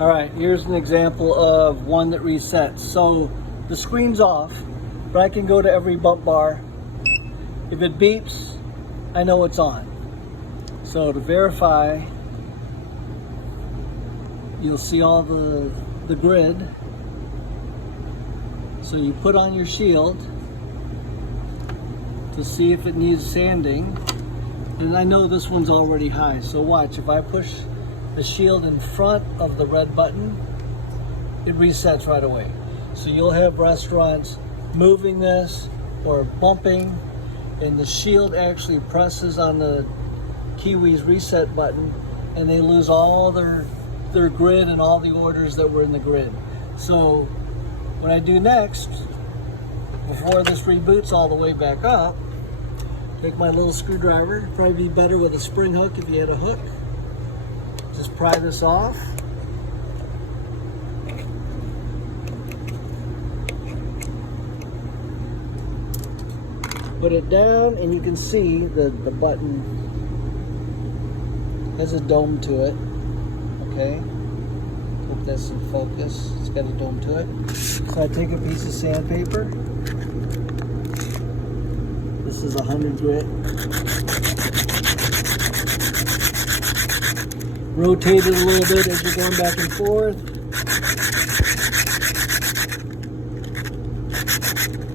All right, here's an example of one that resets. So the screen's off, but I can go to every bump bar. If it beeps, I know it's on. So to verify, you'll see all the grid. So you put on your shield to see if it needs sanding. And I know this one's already high, so watch, if I push the shield in front of the red button, it resets right away. So you'll have restaurants moving this or bumping, and the shield actually presses on the Kiwi's reset button, and they lose all their grid and all the orders that were in the grid. So what I do next, before this reboots all the way back up, take my little screwdriver. It'd probably be better with a spring hook if you had a hook. Just pry this off. Put it down, and you can see the button has a dome to it. Okay, hope that's in focus. It's got a dome to it. So I take a piece of sandpaper. This is 100 grit. Rotate it a little bit as you're going back and forth.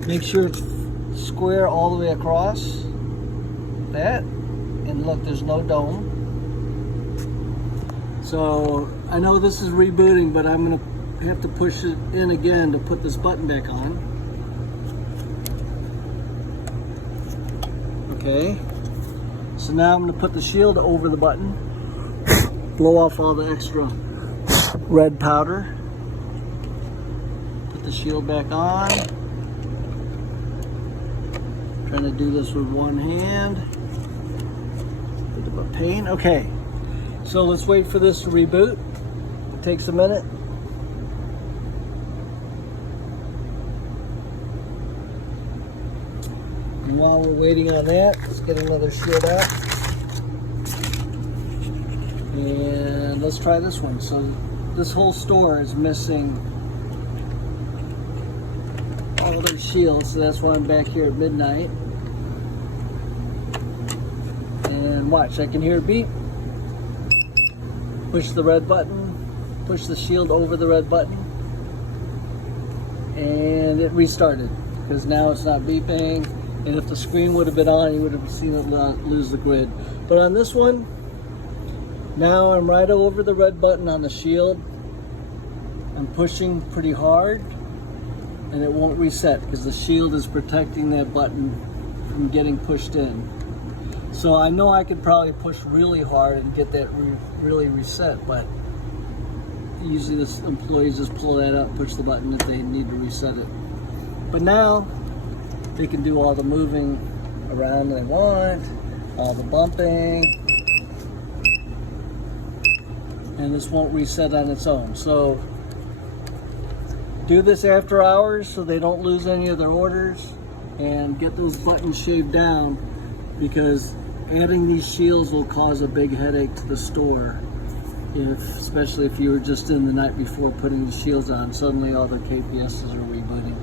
Make sure it's square all the way across. That. And look, there's no dome. So I know this is rebooting, but I'm going to have to push it in again to put this button back on. Okay, so now I'm going to put the shield over the button, blow off all the extra red powder, put the shield back on. Trying to do this with one hand. Bit of a pain. Okay, so let's wait for this to reboot. It takes a minute. And while we're waiting on that, let's get another shield out. And let's try this one. So this whole store is missing all their shields, so that's why I'm back here at midnight. And watch, I can hear it beep. Push the red button, push the shield over the red button, and it restarted, because now it's not beeping. And if the screen would have been on, you would have seen it lose the grid. But on this one, now I'm right over the red button on the shield. I'm pushing pretty hard, and it won't reset because the shield is protecting that button from getting pushed in. So I know I could probably push really hard and get that really reset, but usually the employees just pull that up, push the button if they need to reset it. But now they can do all the moving around they want, all the bumping, and this won't reset on its own. So do this after hours so they don't lose any of their orders, and get those buttons shaved down, because adding these shields will cause a big headache to the store, especially if you were just in the night before putting the shields on. Suddenly all their KPSs are rebooting.